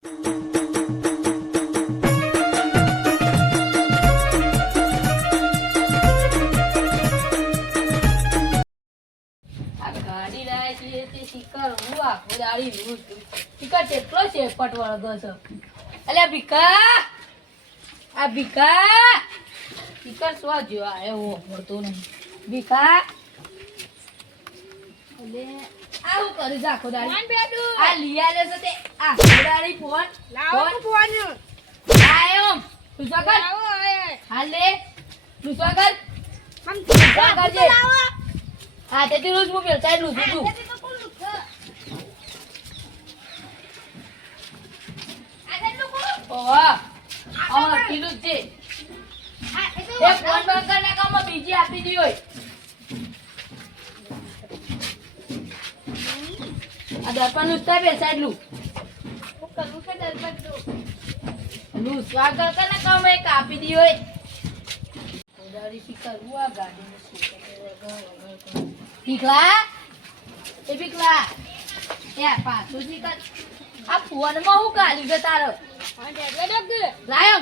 ગાડી લાય છે તે શિકર હું આખો દાડી લૂં છું. શિકર કેટલો શેપટ વળગો છો. અલ્યા ભીખા, આ ભીખા શિકર સ્વ જો આવ્યો મળતો નહીં. ભીખા અલે આવું કરી આખો દાડી આ લીયા લેશે તે આખો દાડી ફોન ફોન આયો તું સગર હાલ લે તું સગર કરજે. હા તે રોજ હું પેલતા એટલું છું ઓહ આ કીધું છે એક ફોન બંધ કરીને કામમાં બીજી આપી દી હોય. આ દર્પણ નું થાય બેસા એટલું નું સ્વાગત કરીને કામ એક આપી દી હોય. કરવું આ ગાડી પીકલા એ પીકલા એ પાછું જી કર આ ફોનમાં હું કાઢ્યું છે તારો લાયો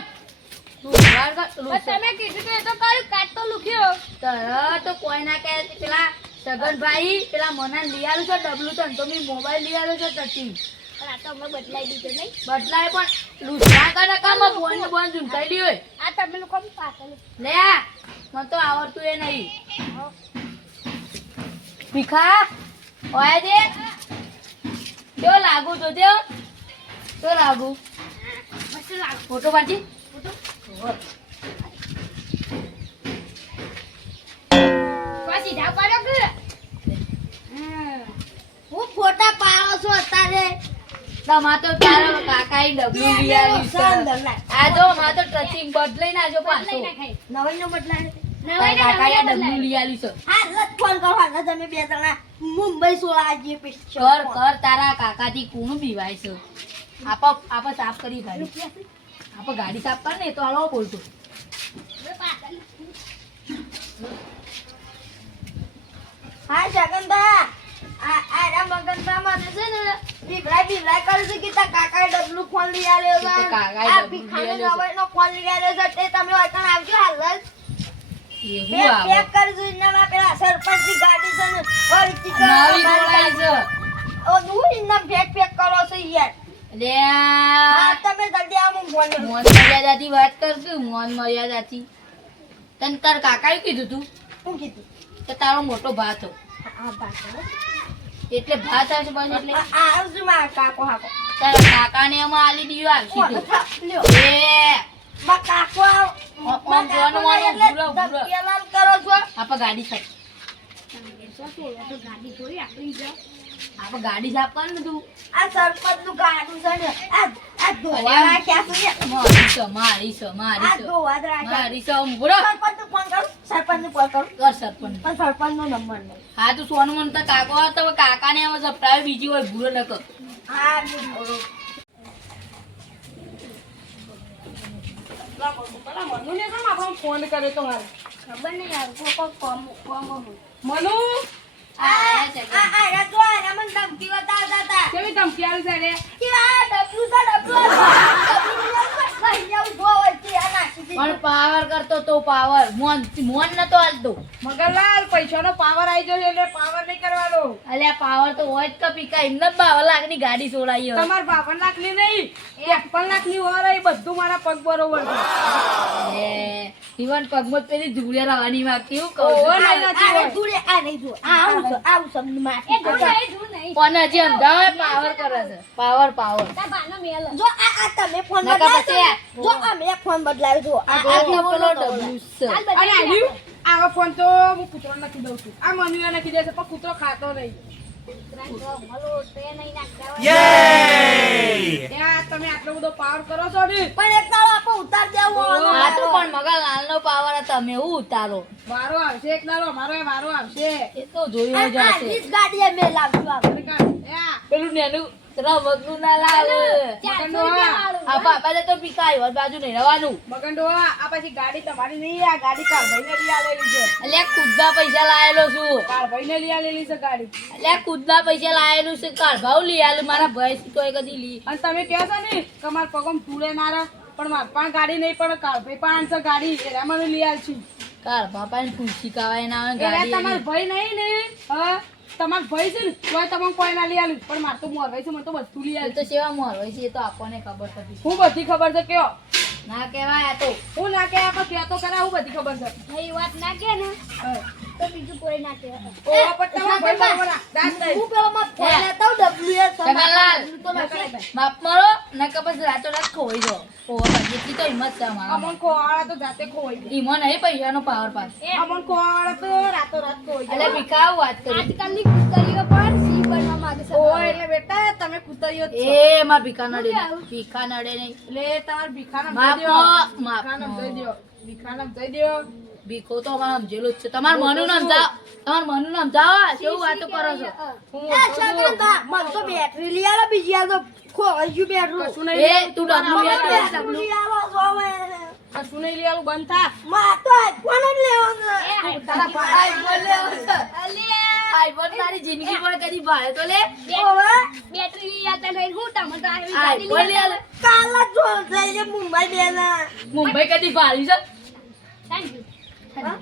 તમે કીધું તો એ તો કર્યું કાટ તો લુખ્યો તરત તો કોઈ ના કહે પેલા સગનભાઈ પેલા મના લઈ આવ્યું છે ડબલું તન તો મેં મોબાઈલ લઈ આવ્યો છે ટચી પણ આ તો અમે બદલાઈ દીધો નહીં બદલાય પણ લૂસરા કરે કામ ફોન ને બોન ઝુંટાઈ હોય આ તમે લોકો પાછળ લે મને તો આવડતું એ નહીં. ભીખા ઓય દે કેવો લાગુ તો દેવ તો લાગુ ફોટો પાડી સીધા પાડો કે હું ફોટા પાડો છો અત્યારે તમાર તો તારો કાકાઈ ડબલું લઈ આવી છે. આ જો માર તો ટચિંગ બદલાઈ ના જો 500 નવાઈ નો બદલાય કાકાઈ ડબલું લઈ આવી છે. હા રત ફોન કરવાનો તમે બે જણા મુંબઈ સોળા જે પિક્ચર કર તારા કાકાથી કોણ બીવાય છે. આપ સાફ કરી ગાડી આપ ગાડી સાફ કર ને તો હાલો બોલતો હા જગનદા આ મગનબા મને છે ને બીવરાય કરે છે કે તા કાકાએ ડબલું ફોન લઈ આવ્યો છે. આ ભીખાનો નવાઈનો ફોન લઈ આવ્યો છે તે તમે ઓકણ આવજો હાલ એવું આવો પેક કરજો ઇનામાં પેલા સરપંચની ગાડી છે ને ઓળખી નવી બોલાય છે ઓ દૂર ઇનામ પેક કરો છો યાર લે હા તમે જલ્દી આવો મોન મર્યાદાથી વાત કરશું મોન મર્યાદાથી તન તાર કાકાએ કીધું તું શું કીધું કે તારો મોટો ભાત હતો આ ભાત એટલે ભાત આવશે બસ એટલે આવજો મારા કાકો હાકો તારા કાકાને એમાં આલી દીયો આવશે તો લ્યો એ મા કાકો ઓન જોનો મારો પૂરો કેલાલ કરો છો આપ ગાડી સાફ ગાડી થોડી આપણી જ આપ ગાડી સાફ કર ને તું આ સરપંચ નું ગાડું છે ને આ ધોવા ક્યાં છે મારી છે આ ધોવા મારી છે પૂરો સરપંચ ફોન કરું સરપંચ ને ફોન કરું કર સરપંચ પણ સરપંચ નો નંબર નહીં. હા તું સોનું મન તો કાકો તો કાકાને આમ સપડાવે બીજી હોય ભૂરો ન કર. હા મનુ ને કેમ આપણને ફોન કર્યો તો મારે ખબર નહીં યાર કોમ મનુ આ જો આ મને ધમકી બતાવતા હતા કેવી ધમકી આવી છે રે કે આ ડબલું પણ પાવર કરતો તો પાવર મોન નતો હાલતો મગરલાલ પૈસાનો પાવર આવી ગયો એટલે પાવર નહીં કરવાનો. અલ્યા પાવર તો હોય જ કપીકા એમને 52 લાખની ગાડી સોડાઈ તમાર 52 લાખની નહીં 51 લાખની હોય બધું મારા પગ બરોબર છે. ઈવન પગમત પેલી ધૂળિયા રવાની માં કેવું કહું ધૂળે આ નહીં જો આવું શબ્દ માં પણ હજી અમદાવાદ પાવર કરે છે પાવર જો આ તમે ફોન બદલાવ્યો જો આ મેં ફોન બદલાવ્યો જો આ પેલો ડબલ્યુ છે અને આવો ફોન તો હું કૂતરો નાખી દઉં છું આ મનુએ નાખી દે છે પણ કૂતરો ખાતો નહીં. તમે આટલો બધો પાવર કરો છો ને પણ એક દાડો આપણે ઉતાર દેવો આ તો પણ મગા લાલનો પાવર તમે હું ઉતારો વારો આવશે એક દાડો વારો આવશે એ તો જોયો જ હશે આ ગાડી મે લાવજો આપણે પેલું નેનું ઉતરા વગનું ના લાવ આ બાપા તો પીકાય વર બાજુ નહીં રહેવાનું મગંડો આ પછી ગાડી તમારી નહીં આ ગાડી કાળભાઈને લઈ આલેલી છે એટલે ખુદના પૈસા લાયેલો છું કાળભાઈને લઈ આલેલી છે ગાડી એટલે ખુદના પૈસા લાયેલું છે કાઢભાવ લઈ આલું મારા ભાઈ તો કદી લી અને તમે કહો છો ને કે મારા પગમ તુડે મારા પણ માર પણ ગાડી નહીં પણ કાળભાઈ પણ છે ગાડી એરા મને લઈ આલ છું કાઢભા પણ ખુશી કાવાય ના આવે એરા ગાડી તમાર ભાઈ નહીં ને હા તમાર ભાઈ છે ને તોય તમને કોઈ ના લઈ આલું પણ માર તો મોરવાઈ છે મને તો બધું લઈ એ આલ તો સેવા મોર હોય છે એ તો આપણને ખબર હતી હું બધી ખબર છે કયો ના કહેવાય આ તો હું ના કે આપણે કહેતો કરા હું બધી ખબર છે ભાઈ વાત ના કે ને તો બીજું કોઈ ના કે ઓ પણ તમાર ભાઈ બરાબર દાસ નહીં હું પેલો માં ફોન લેતા હું WS જગનલાલ તો નથી માપ મારો ના કે પછી રાતો રાત ખોઈ દો ઓ એટલી તો હિંમત છે અમારા અમન કોવાળા તો જાતે ખોઈ ગઈ ઈમો નહીં પૈસાનો પાવર પાસ અમન કોવાળા તો રાતો રાત ખોઈ ગઈ એટલે ભીખાવ વાત કરી આજકાલની કુતરીઓ પણ સી બનવા માંગે છે ઓ એટલે બેટા તમે કૂતરીઓ જ છો એ માં ભીખા નડે નહીં ભીખા નડે નહીં એટલે તમાર ભીખાના માપ જઈ દ્યો માપ ભીખાના જઈ દ્યો ભીખાના જઈ દ્યો ભીખો તો અમારે સમજેલું જ છે તમારું મનું નામ જાઓ તમારું મનું નામ જાઓ કેવું વાતો કરો છો હું એ છગનબા મને તો બેટરી લઈ આલો બીજી આ તો ખોવાઈ ગયું બેટરું કશું નહીં એ તું ડબલું યાદ કર બેટરું લઈ આલો સોમે કશું નહીં લઈ આલું બંધ થા માં તો આઈફોન જ લેવો છે તારા ભાઈ આઈફોન લેવો છે આઈફોન તારી જિંદગી પર કદી ભાડે તો લે ઓવે બેટરી લઈ આવતા નહીં હું તમે તો આવી આઈફોન લે લે કાલ જ જોલ થઈ છે મુંબઈ બેના મુંબઈ કદી ભાડી છે થેન્ક યુ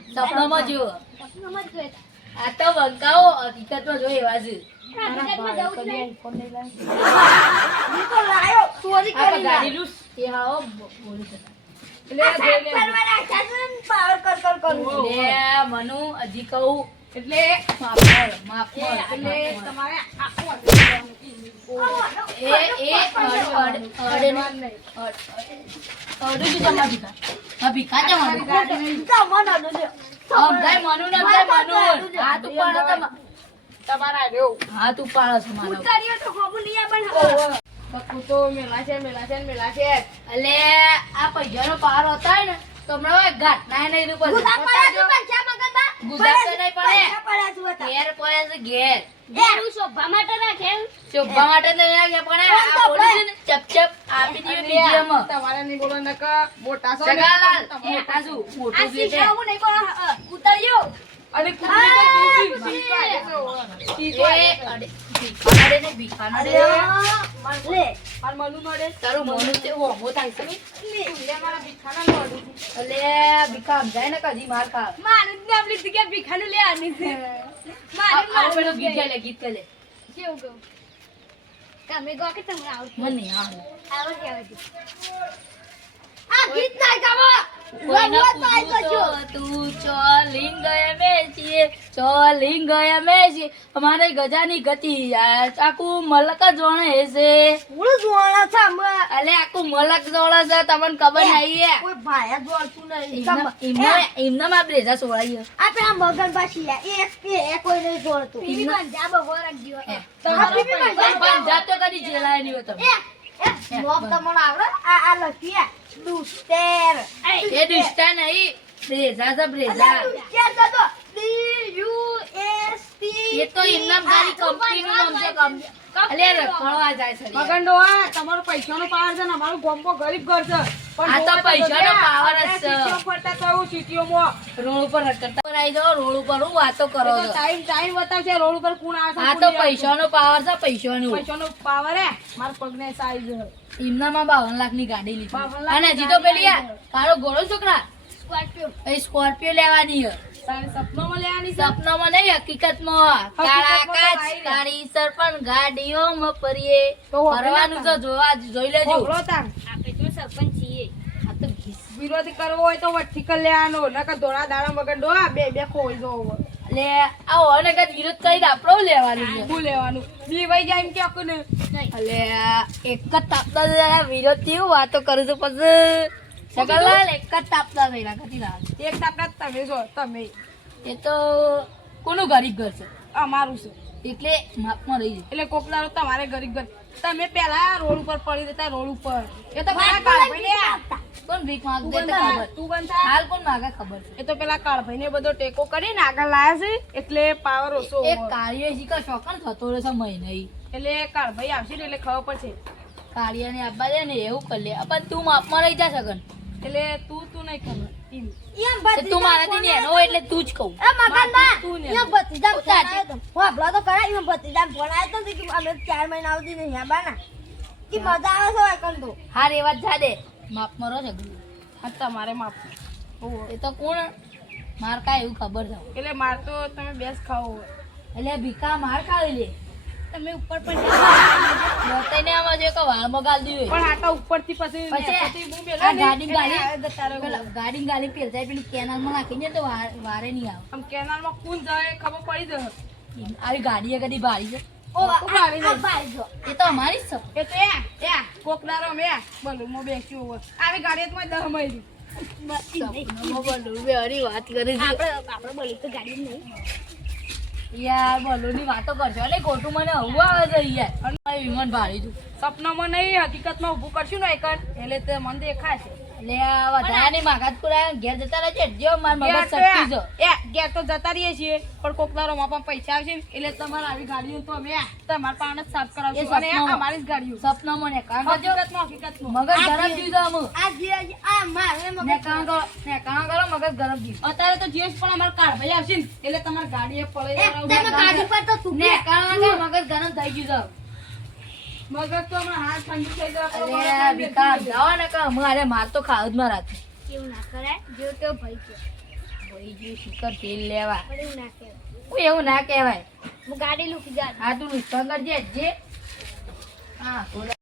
સપનામાં જો સમજ ગયો આ તો બંકાઓ હકીકતમાં જો એવા છે હકીકતમાં જવું જ નહીં હું તો લાયો ચોરી આ કરી ગાડી લૂસ એ હાઓ બોલી શકે કરવાના ચાચન પાવર કર કર કર લે મનુ હજી કહું એટલે માફ કર માફ કર એટલે તમારે આખું એ અડે શું તમારા ભીખા આ ભીખા છે મારી તમારા દો દે અમદાય મનુ ને અમદાય મનુ હા તું પાડો તમારા રહ્યો હા તું પાડો છો મારો ઉતારીઓ તો ખોબું લઈ આપણ કકુ તો મેલા છે અલે આ પૈસાનો પાર હતા ને તો હમણાં ઘાટ ના નહીં રૂપ ગુદા પડ્યા છે પૈસા મગતા ગુદા તો નહીં પડે પડ્યા છે બતા ઘેર પડે છે ઘેર ઘેરું શોભા માટે રાખેલ શોભા માટે તો નહીં લાગે પણ આ બોલી છે ને ચપ આપી દીધું મીડિયમ તમારે નહીં બોલો નકા મોટા છો ને. જગાલાલ મોટા છું આ મોટું છે શીખા હું નહીં કોણ ઉતારીઓ અને કુડી તો તું શીખવા એ અડે ભીખાના રે લે અને મનુ નડે તારું મોનું તે હોમો થાય છે એટલે મારા ભીખાના નડું અલે ભીખા સમજાય ને કદી માર ખા મારું જ નામ લીધી કે ભીખાનું લેવાની છે મારું આ પેલું ગીત ગાય લે ગીત ગાય લે કેવું કહું તમે ગો કે તમને આવડતું મને નહીં આવડતી આ ગીત ના ગાવો કોઈને પૂછ્યું તો તું ચોલિંગ અમે છીએ અમારે ગજાની ગતિ આખું મલક જોણે છે હું જોણા છે અલે આખું મલક જોડે છે તમને ખબર નહીં કોઈ ભાયા જોડતું નહીં એમને માં બ્રેઝા સોળાઈ આ પેલા મગન પાછી એક કોઈ નહીં જોડતું પીવી બંધા બહુ રાખજો પંજાબ તો કદી જેલાય નહીં હતો મોબ તમને આવડે આ લખી દુસ્તેર એ દિષ્ટા નહીં બ્રેઝા છે બ્રેઝા દુસ્તેર તો DUST એ તો એમના ખાલી કંપનીનું નામ છે કંપની અલે રખડવા જાય છે મગંડો આ તમારો પૈસાનો પાવર છે ને અમારું ગામમાં ગરીબ ઘર છે આ તો પૈસાનો પાવર જ છે. સિટીઓ ફરતા થયું સિટીઓમાં રોડ ઉપર રખડતા આવી જાઓ રોડ ઉપર હું વાતો કરો છો ટાઈમ બતાવશે રોડ ઉપર કોણ આવે આ તો પૈસાનો પાવર છે પૈસાનો પૈસાનો પાવર હે મારા પગને સાઈઝ એમનામાં 52 લાખની ગાડી લીધી 52 લાખ અને હજી તો પેલી આ તારો ઘોડો છોકરા સ્કોર્પિયો એ સ્કોર્પિયો લેવાની છે તારે સપનામાં લેવાની છે સપનામાં નહીં હકીકતમાં કાળા કાચ કાળી સરપણ ગાડીઓમાં ફરીએ તો હવે ફરવાનું તો જોઈ લેજો હોભળો તાર આપણે તો સરપંચ છીએ આ તો ઘીસ વિરોધ કરવો હોય તો વઠ્ઠી કરી લેવાનો નકર ધોળા દાડા મગંડો આ બે ખોઈ જવો લે આ ઓને કદ વિરોધ કરીને આપણો લેવાનું છે શું લેવાનું બી વઈ જાય એમ કે આખું ને અલે એક જ તાપતા વિરોધ થી વાતો કરું છું પછી સગરલાલ એક જ તાપતા થઈ રાખતી રાત એક તાપના તમે જો તમે એ તો કોનું ગરીબ ઘર છે અમારું છે એટલે માપમાં રહી જાય એટલે કોકદારો તમારે ગરીબ ઘર તમે પેલા રોડ ઉપર પડી દેતા રોડ ઉપર એ તો પેલા કાળભાઈ ને કોણ ભીખ માંગતું તું એ તો બંધા ખબર તું બંધા હાલ કોણ માગે ખબર છે એ તો પેલા કાળભાઈ ને બધો ટેકો કરીને આગળ લાયા છે એટલે પાવર ઓછો એક કાર્ય શીખા શોખન થતો રહેશે મહિને એટલે કાળભાઈ આવશે ને એટલે ખબર પડશે. કાળિયાને આપવા દે ને એવું કરી લે પણ તું માપમાં રહી જા સગન એટલે તું નહીં ખબર એમ. એમ તે તું મારાથી નેનો હોય એટલે તું જ કહું એ મગનભા, તું ને. એમ ભત્રીજા ફોન આવ્યો તો. વાપરો તો ખરા, એમ ભત્રીજા ફોન આવ્યો તો કે અમે 4 મહિના સુધી નહીં આબાના. કે મજા આવે છે વાયકન તો. હા રે વાત જા દે માપમાં રહો સગન હા તમારે માફ. એ તો કોણ માર કા એવું ખબર છે એટલે માર તો તમે બેસ ખાઓ હોય. એટલે ભીખા માર ખાવી લે તમે ઉપર પણ બતાઈને આમાં જો કે વાળમાં ગાલ દીધું પણ આટા ઉપરથી પછી પછી નેચેથી બૂમ આ બેલો ને, ગાડી એટલે ગાડી આ જતા રહો. પેલા ગાડી ગાડી પેલતા પેલી કેનાલમાં નાખીને તો વારે નહીં આવે આમ કેનાલમાં કોણ જાય એ ખબર પડી જશે. આવી ગાડીએ કદી ભારી છે ઓ ભારી છે. આ ભાઈ જો. એ તો અમારી જ છે એ તો કોક દારો મે બોલું મો બેસ્યું હોય આવી ગાડી તો 10 મહિની. સપનામાં બોલું બે હરી વાત કરી છે આપણે બોલી તો ગાડી નહીં. યાર બોલુની વાતો કરશો એટલે ખોટું મને હવું આવે છે યાર અને મારી વિમાન ભારી તું સપનામાં નહીં હકીકતમાં ઊભું કરશું ને એકન એટલે તે મને દેખાય છે. એટલે આ વધારાની માગાત પુરા ઘેર જતા રહેજે જો માર મગજ ઘેર તો સટકી જો ઘેર તો જતા રહીએ છીએ પણ કોક દારો માં પણ પૈસા આવશે ને એટલે તમારે આવી ગાડીઓ તો અમે તમારા પાસે જ સાફ કરાવશું અને સપનામાં. અમારી જ ગાડીઓ. સપનામાં ને કાં કરજો હકીકતમાં મગજ ગરમ દીધો અમુ આ જીરાજી, આ મારે મગજ. ને કાં કરો મગજ ગરમ દીધો અત્યારે તો જીએસ પણ અમારે કાળભાઈ આવશે ને એટલે તમારે ગાડી એ પડે એ તમે ગાડી પર તો તું ને કાં મગજ ગરમ થઈ ગયું મગજ તો હમણાં હાથ ઠંડુ થઈ ગયો છે અરે વિકા જાઓ ને કાં મારે માર તો ખાવ જ માં રાતે એવું ના કરાય જો તો ભાઈ છે ભાઈ જો શિખર તેલ લેવા પણ એવું ના કહેવાય. હું એવું ના કહેવાય હું ગાડી લૂકી જા આ તું નુકસાન કરજે જે હા બોલો